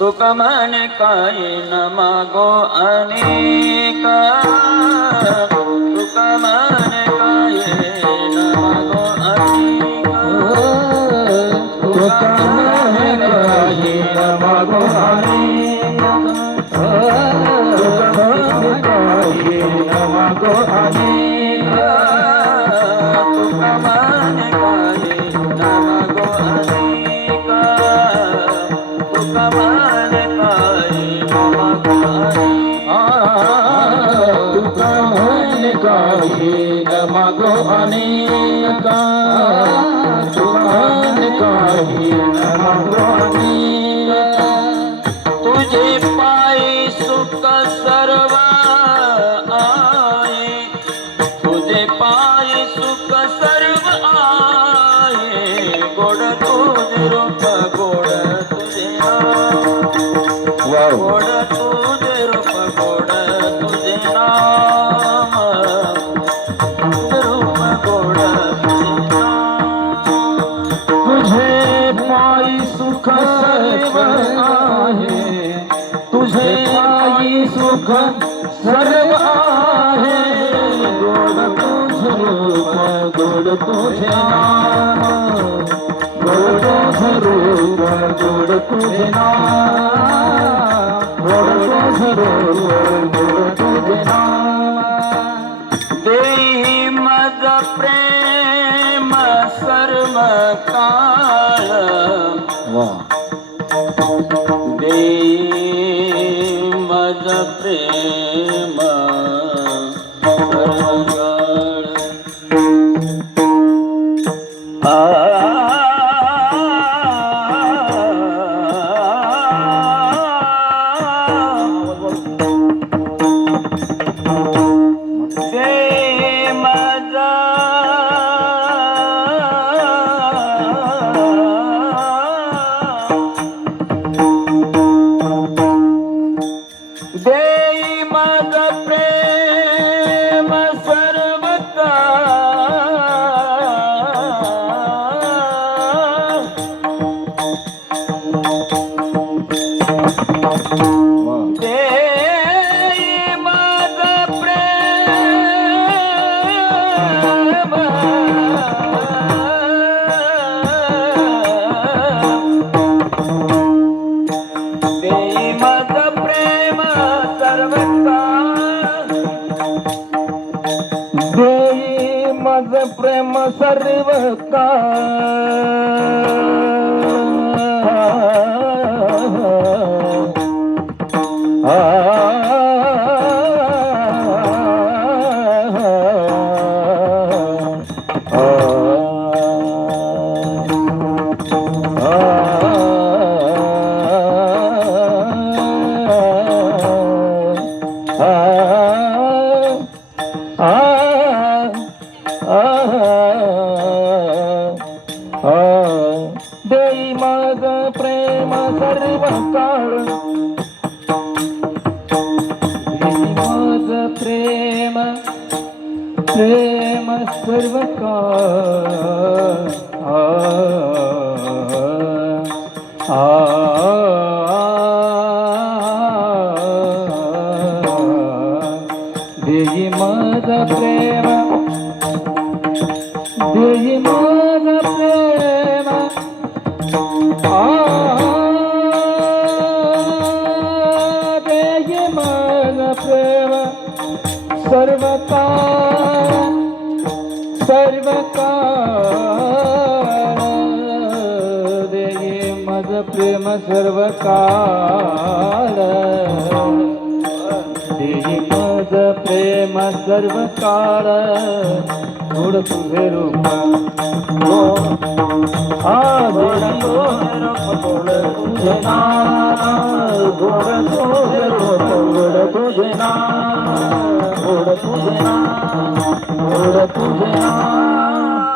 तुका म्हणे काय न मागो अनेक, तुका म्हणे काय न मागो अनेक, तुका म्हणे काय न मागो अनेक, तुका म्हणे काय न मागो अनेक, तुका म्हणे काय न मागो अनेक, तुका म्हणे मागो अनेक, तुका काही न मागो अनेक, तुझे पायी सुख सर्व आहे, तुझे पायी सुख सर्व आहे, गोड तुझे रूप गोड तुझे नाम, गोड तुझे रूप गोड तुझे नाम, सुख सर्व आहे, तुझे पायी सुख सर्व आहे, गोड तुझे रूप गोड तुझे नाम, गोड तुझे रूप गोड तुझे नाम, गोड तुझे रूप गोड तुझे नाम, देही मज प्रेम सर्व काळ, देई मज प्रेम सर्व काळ, देई मज देई मज प्रेम सर्व देई मज प्रेम देई मज प्रेम सर्व देई मज प्रेम सर्व देई मज प्रेम सर्व काळ, देई मज प्रेम प्रेम सर्व काळ, देई मज प्रेम, देई मज प्रेम, देई मज प्रेम सर्व काळ, सर्व काळ, देई मज प्रेम सर्व काळ, देई मज प्रेम सर्व काळ, गोड तुझे रूप गोड तुझे रूप गोड तुझे नाम, गोड तुझे रूप गोड तुझे नाम, गोड तुझे नाम, गोड तुझे नाम.